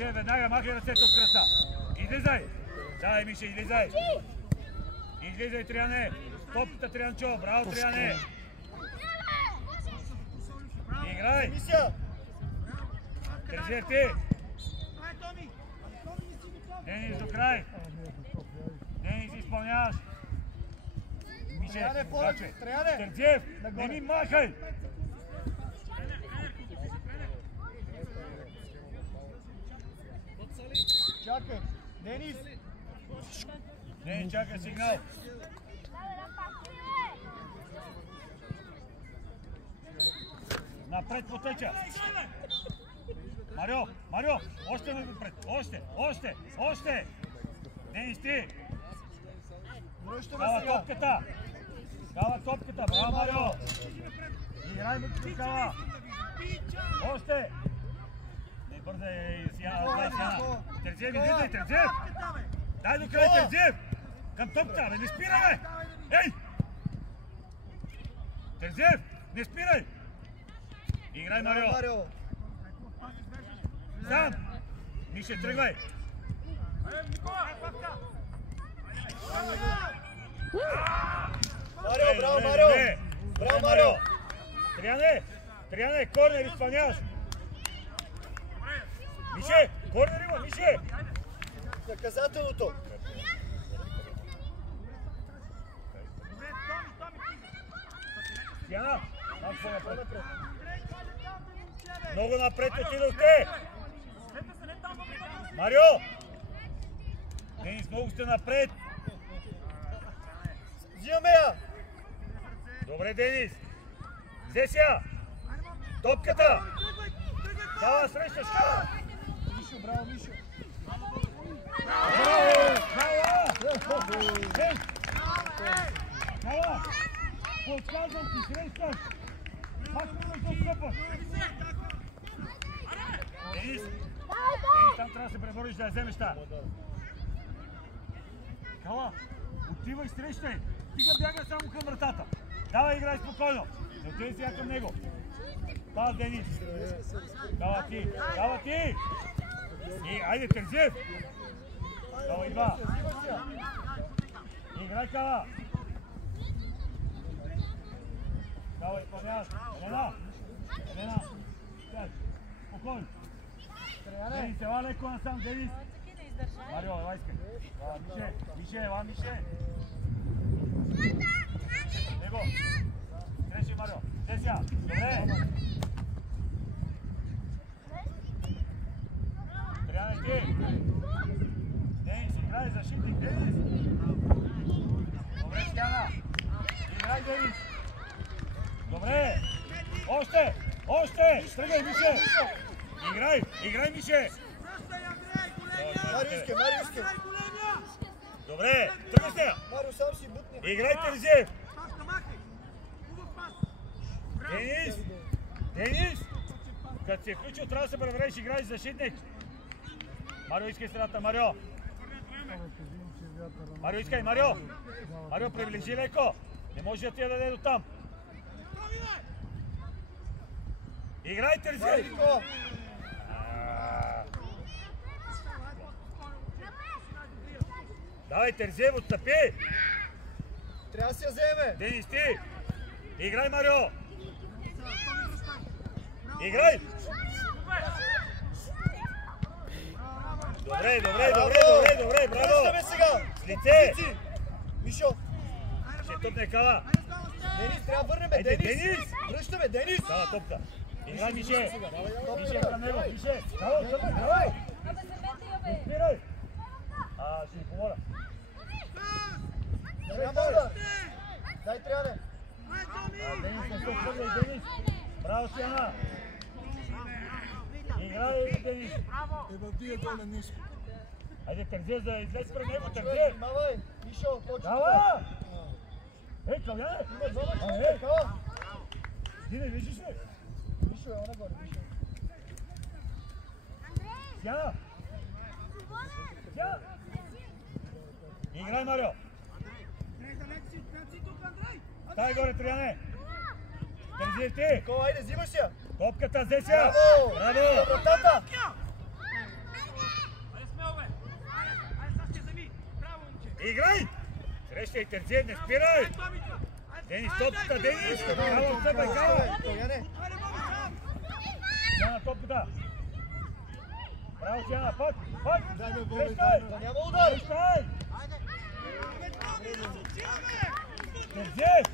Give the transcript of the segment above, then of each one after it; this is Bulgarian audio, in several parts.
Терзиев, веднага махай ръцете от кръста. Излизай! Давай, Миша, излизай! Излизай, Трияне! Топката, Триянчо! Браво, Трияне! Играй! Терзиев, ти! Денис, до край! Денис, изпълняваш! Мише, обаче! Терзиев, не ми махай! Чакай! Денис! Денис, чакай сигнал! Напред потеча! Марио! Марио! Още напред! Още! Денис, ти! Кала топката! Браво, Марио! Играй му Кала! Още! Не бързай, Сияна! Терзиев, излизай, Терзиев! Дай до край, Терзиев! Към топката, бе, не спирай, бе! Ей! Терзиев, не спирай! Играй, Марио! Сам! Мише, тръгвай! Марио, браво, Марио! Браво, Марио! Трияне, корнер изпълняваш! Мише, корнер има, Мише! Наказателното! Яна, много напред отидохте! Марио! Денис, много сте напред! Взимаме я! Добре, Денис! Взеси я! Топката! Кала, срещаш, Кала! Мишо, браво, Мишо! Кала! Подсказвам ти, срещаш! Пак не ме отстъпваш! Денис! Там трябва да се пребориш да я вземеш та! Кала! Отивай, срещай! Стига бяга само към вратата! Давай, играй спокойно! Не отидай сега към него! Пас, Денис! Дава ти! И айде, Терзиев! Дава и два! Играй, Кала! Дава, изпълняваш! Елена! Сядь! Спокойно! Денис, ела леко насам, Денис! Марио, ела искай! Мише! Него! Срещи, Марио! Десия! Добре! Трияне ти! Денис, играй защитник, Денис! Добре, Стяна! Играй, Денис! Добре! Още! Тръгай, Мише! Играй, Мише! Марио иска! Добре, тръгай сега! Марио, сам си бутни! Играй, Терзиев! Денис! Като се е включил, трябва да се превереш, играй защитник! Марио, искай средата, Марио! Марио, приближи леко! Не може да ти я даде до там! Играй, Терзиев! Давай, Терзиев, отстъпи! Трябва да се я вземе! Денис, ти! Играй, Марио! Играй! Добре, браво! Връщаме сега! С лице! Мишо! Ще топне Кала! Денис, трябва да върнем! Денис! Връщаме, Денис! Дава топка! Играй, Мише! Мише към него! Мише! Давай! Спирай! Ще ви помоля! Дай Трияне! Денис, не се отхвърляй, Денис! Браво, Сияна! Играй, Денис! Вдигай на ниско. Айде, Терзиев, да излез пред него, Терзиев! Мавай! Мишо, почва! Дава! Каляне! Има двама човека! Дине, виждаш ли? Мишо, ела нагоре, Мишо! Сяна! Играй, Марио! Тай горе, Трияне! Терзиев, ти! Айде, взимаш я! Топката, взе я! Браво! Браво! Вратата! Играй! Срещай Терзиев, не спирай! Денис, топката, Денис! Кава отстъпай, Кава! Сяна топката! Браво, Сяна, пак! Срещай! Няма удар! Срещай! Терзиев!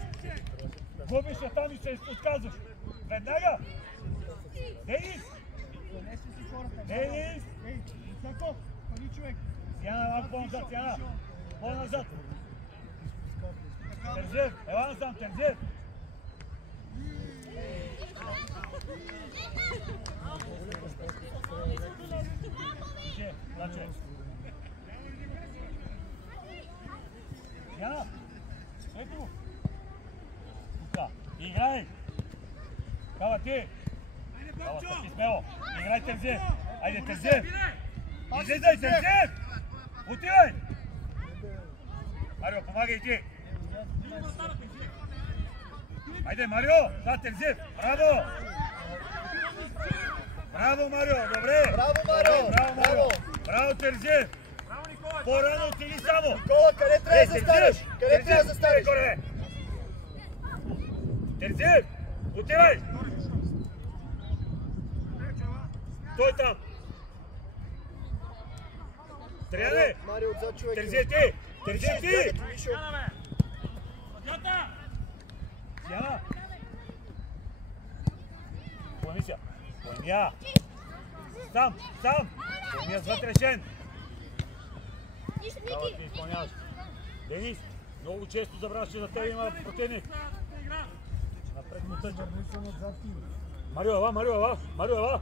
Губиш я там и се отказваш! Веднага! Денис! Денис! Сяна, малко по-назад, Сяна! По-назад! Терзиев! Ела насам, Терзиев! Тиче, плаче! Сяна! Ето го! Тука! Играй! Кава ти! Кава, стъпи смело! Играй, Терзиев! Айде, Терзиев! Излизай, Терзиев! Отивай! Марио, помагай ти! Айде, Марио! Да, Терзиев! Браво! Браво, Марио! Добре! Браво, Марио! Браво, Марио! Браво, Терзиев! По-рано отиди само! Никола, къде трябва да застанеш? Къде трябва да застанеш? Терзиев! Отивай! Стой там! Триане! Марио, отзад човек. Терзиев ти! Терзиев ти! Сяна! Поеми се! Поеми я! Сам! Поеми я с вътрешен! Това ти изпълняваш. Денис, много често забравяш, че за теб има противник. Напред му тъча. Марио, ела! Марио, ела!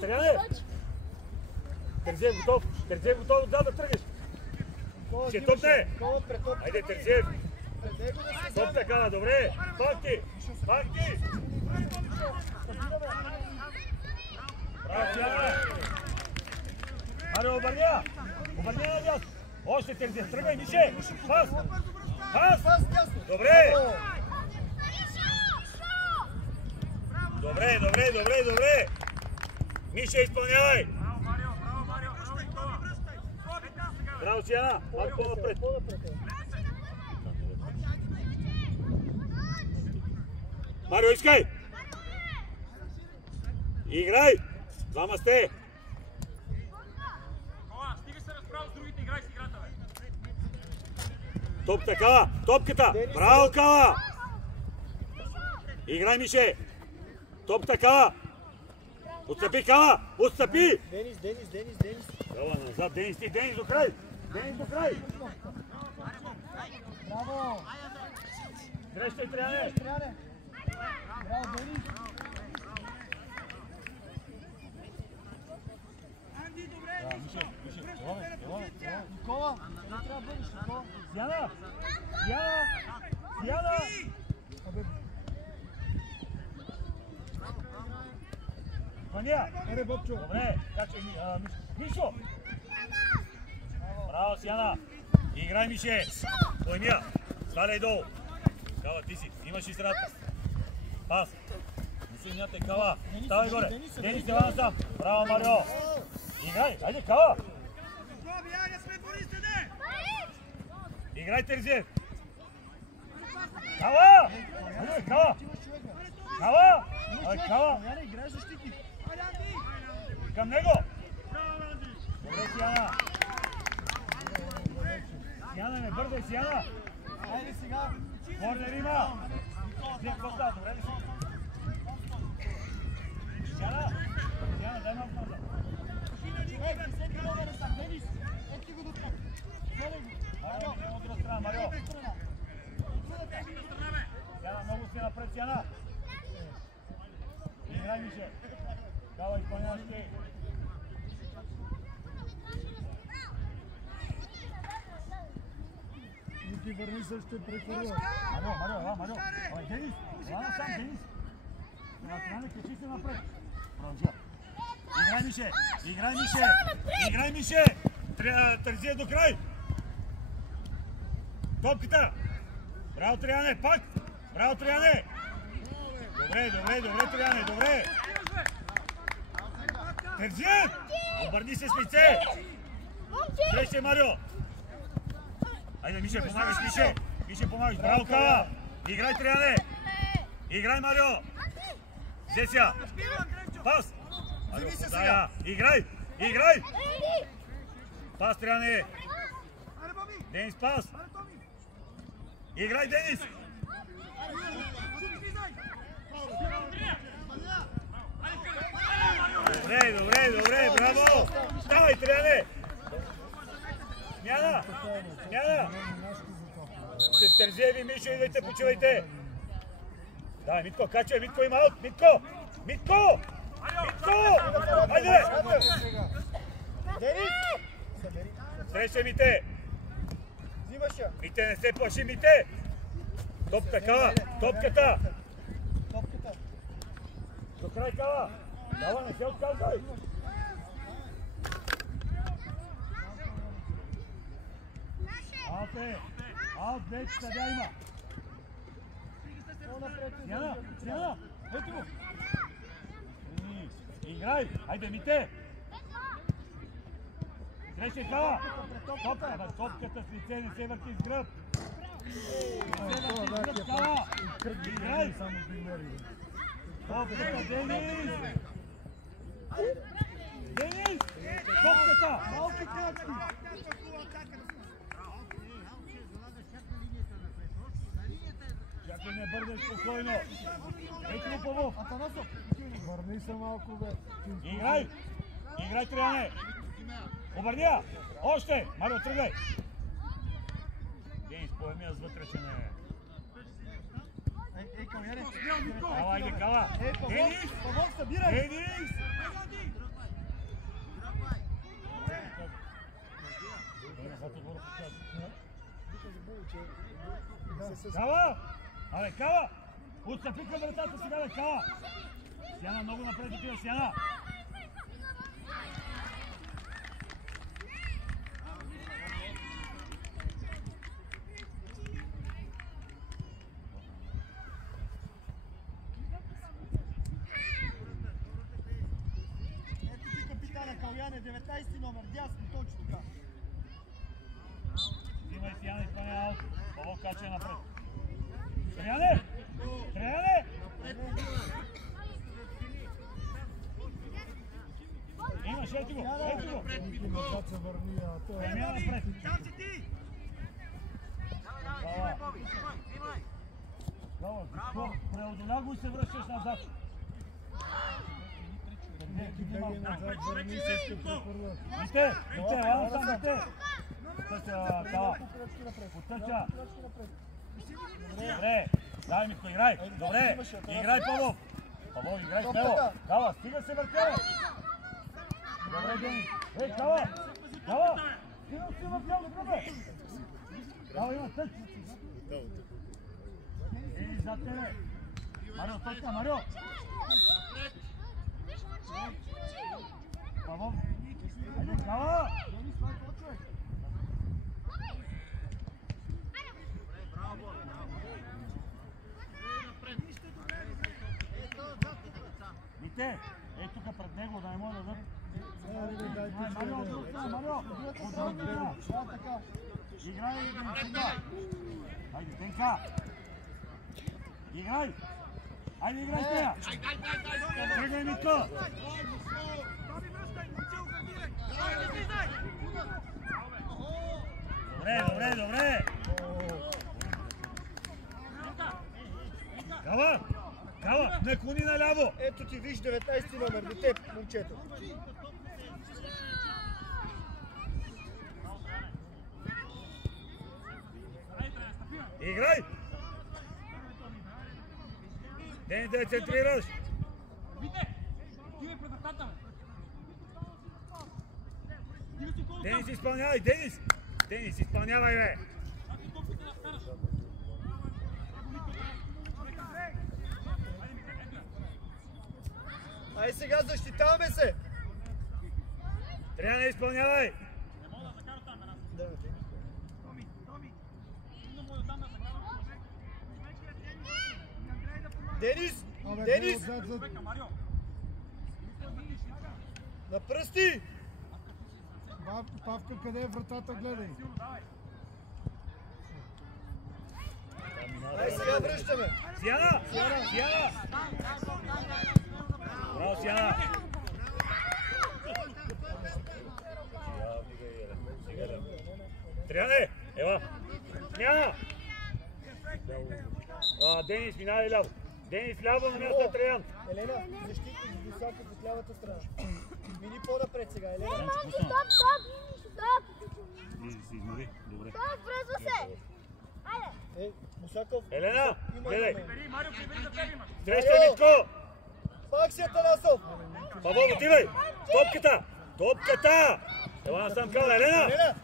Триане! Терзиев готов отзад да тръгнеш. Ще топне! Айде, Терзиев! Топ така, добре! Пак ти! Браво, Сяна! Марио, обърня на дясно! Още Терзиев, тръгвай, Мише! Пас! Добре! Добре! Мише, изпълнявай! Браво, Сяна! Малко по-напред! Марио, искай! Играй! Двама сте! Стига се разправя с другите, играй с играта, бе! Топката! Браво, Кала! Играй, Мише! Топката, Кала! Отстъпи, Кала! Отстъпи! Денис. Кала назад, Денис до край! Браво! Срещай, Триане! Браво, Денис! Никола, не трябва да бъдеш, Никола. Сяна! Ваня! Добре, качай Мишо! Браво, Сяна! Играй, Мише! Поемия! Сваляй долу! Кала, ти си, имаш и средата. Пас! Не си мятай, Кала! Ставай горе! Денис, ела насам! Браво, Марио! Играй! Айде, Кала! Играй, Терзиев! Кала! Айде, Кала! Кала! Към него! Добре, Сяна! Сяна, не бързай, Сяна! Айде сега! Корнер има! Вие какво става, добре ли си? Сяна, дай малко назад. Марио, не от друга страна, Марио! Сяна, много си напред, Сяна! Играй, Мише! Кала, изпълняваш ти! Ники, върни се, ще прехвърля. Марио! Денис! Ела насам, Денис! Трябва качи се напред! Продължа! Играй, Мише! Терзиев до край! Топката! Браво, Триане! Пак! Браво, Триане! Добре, Триане, добре! Терзиев! Обърни се с лице! Срещай, Марио! Айде, Мише, помагаш, Мише! Мише, помагаш, браво, Кала! Играй, Трияне! Играй, Марио! Зеся! Пас! Марио, подаja! Играй! Играй! Пас, Трияне! Денис, пас! Играй, Денис! Добре, добре, добре, браво! Ставай, Трияне! Смяна! Смяна! Тързиеви, Мишо, идвайте, почивайте! Давай, Митко, качай, Митко има аут! Митко! Митко! Митко! Хайде! Денис! Срещай, Мите! Взимаш я. Мите, не се плаши, Мите! Топка, Кала! Топката! Топката. До край, Кала! Кала, не се отказвай! Аут е! Аут, вече съдя има! Сняна! Сняна! Ето го! Играй! Хайде, Мите! Срещай, Кала! Топката с лице не се върти с гръб! Не се върти с гръб, Кала! Играй! Топката, Денис! Денис! Топката! Малки крачки! Чакай, не бързай, спокойно! Ето го, Павлов! Върни се малко, бе. Играй! Играй, Трияне! Обърни я! Още! Марио, тръгай! Денис, поеми аз вътрешен е. Ей, Каляне. Кала, айде, Кала! Денис! Павлов, събирай! Денис! Кала! Абе, Кала! Отстъпи към вратата сега, бе, Кала! Сяна много напред отива, Сяна! Ето ти капитана Каляне, 19 номер, дясно, точно така. Взимай, Сяна, изпълня аут. Павлов кача напред. Трияне! Трияне! Имаш, ето го, ето го! Назад се върни, а той е... Премия напред. Кала. Кала, защо? Преодоля го и се връщаш назад. Неки беги назад, върни се, ще прехвърлят. Мите, Мите, ела сам, Мите! Потъча, Кала. Потъча. Добре, дай, Митко, играй. Добре, играй, Павлов. Павлов, играй смело. Кала, стига се въртя. Добре, Денис. Ей, Кала! Кала! Стига си в бяло гръбе. Кала има тъч. Ей, зад тебе. Марио, точка, Марио. Павлов. Айде, Кала! Мите, ей тук пред него, да не може да дадат. Марио, от друга страна, Марио! От друга страна! Играй, Денчука! Хайде, Денка! Играй! Хайде, играй, Тея! Тръгай, Митко! Добре, добре, добре! Кала! Кала, наклони наляво! Ето ти виж 19 номер, до теб, момчето. Играй! Денис, да центрираш! Вите! Ти пред вратата! Денис, изпълнявай! Денис! Денис, изпълнявай, бе! Ай сега защитаваме се! Трябва да изпълнявай! Не мога да закара там една. Да, Денис! Абе, Денис! отзад, зад. Марио! На пръсти! Павка, къде е вратата, гледай. Ай, сега връщаме. Сияна! Сияна! Браво, Сияна! Тряне! Ева! Смяна! Денис, минава ляво. Денис ляво на място Траян. Елена, защитник Високов от лявата страна. Мини по-напред сега, Елена. Стоп! Се измори. Добре. Стоп, връзва се! Айде! Мусаков. Елена, гледай. Прибери, Марио, прибери за тебе, имаш. Среща Митко! Пак си Атанасов. Павлов, отивай! Топката! Топката! Ела насам кала, Елена! Елена.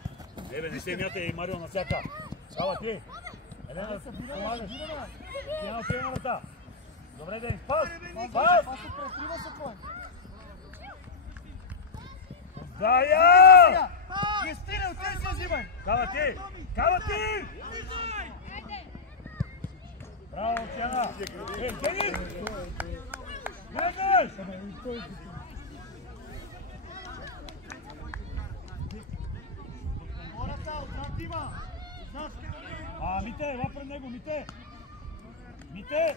Бе, не се мята и Марио на всяка. Кала ти! Елена, помагаш. Сияна отива на врата. Добре, Денис, пас! Пас! Зая! Кристина, отиде си взимай. Кала ти! Кала ти! Браво, Сияна! Денис! Гледаш! Мите, ела пред него, Мите! Мите!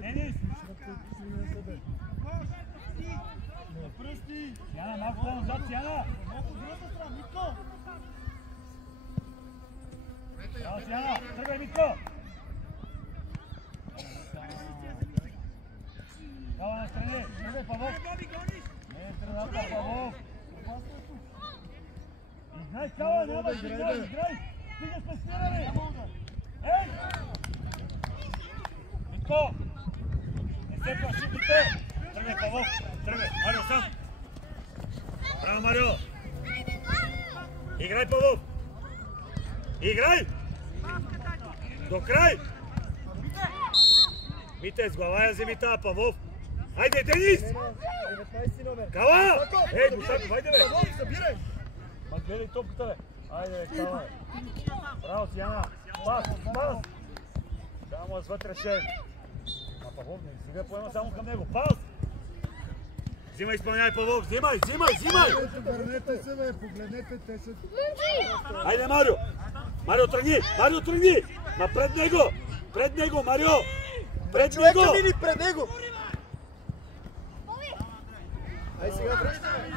Денис! Сияна, малко по-назад, Сияна! Браво, Сияна! Тръгвай, Митко! Кала настрани! Тръгвай, Павлов! Не е средата, Павлов! Играй, Кала, няма да играй! Стига сме спирали! Ей! Митко! Не се плаши, Мите! Тръгвай, Павлов! Тръгвай! Марио, сам! Браво, Марио! Играй, Павлов! Играй! До край! Мите, с глава я вземи тази, Павлов! Айде, Денис! 19 номер. Кала! Ей, Мусаков, айде, бе! Павлов, събирай. Ма гледай топката, бе! Айде, бе, Кала! Браво, Сияна! Пас! Пас! Само му е вътре ще. А Павлов не сега поема само към него. Пас! Взимай, изпълняй, Павлов! Взимай! Върнете се, бе, погледнете, те са... Айде, Марио! Марио, тръгни! Марио, тръгни! Ма пред него! Пред него, Марио! Пред него! Човека мини пред него. Ай, сега връщаме.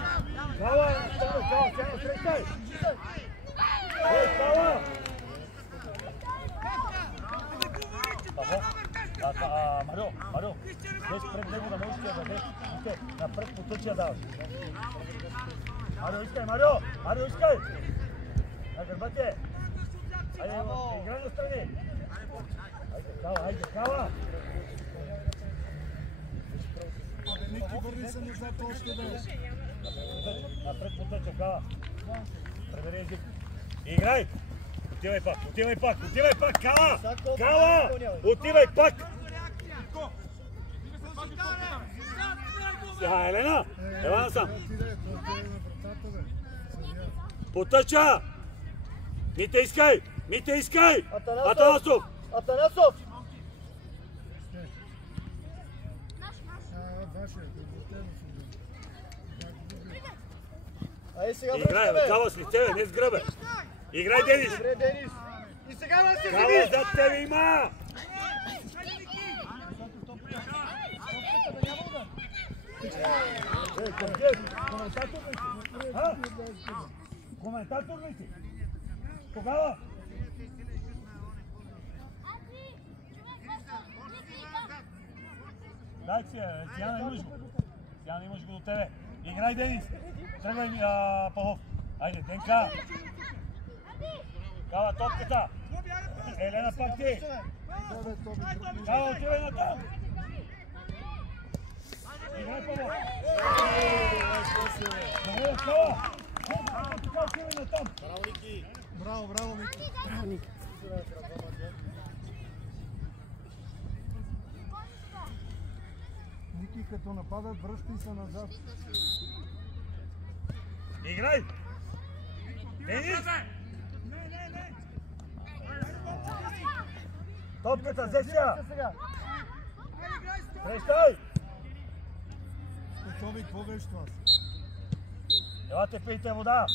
Кала! Кала, срещай! Ей, Кала! Марио, деш пред него да можеш да даде. Напред по тъчия даваш. Марио, искай, Марио, искай! На гърбате! Айде, играй настрани! Айде, Кала! Ники, върни се назад още, бе. Напред по тъчия, Кала! Пребери език. Играй! Отивай пак, Кала! Кала! Отивай пак! Елена! Ела насам! Потъча! Мите искай! Атанасов! Атанасов! Ай, сега играй, връщаме. Кала с лице, не с гръбе! Играй, Денис! Добре, Денис. И сега да се Кала вземи. зад тебе има! Коментатор ли си? Тогава? Дай си, Сияна имаш го до тебе. Играй, Денис. Тръгвай, Павлов. Айде, Денка. Кала топката. Елена пак ти. Кала, отивай на там. Играй, Павлов. Добре, Кала. Така отивай на там. Браво, Ники. Ники, като нападат, връщай се назад. Играй! Денис! Не! Топката, взе сега! Сега. Срещай! Тоби, какво беше това? Елате, пийте вода!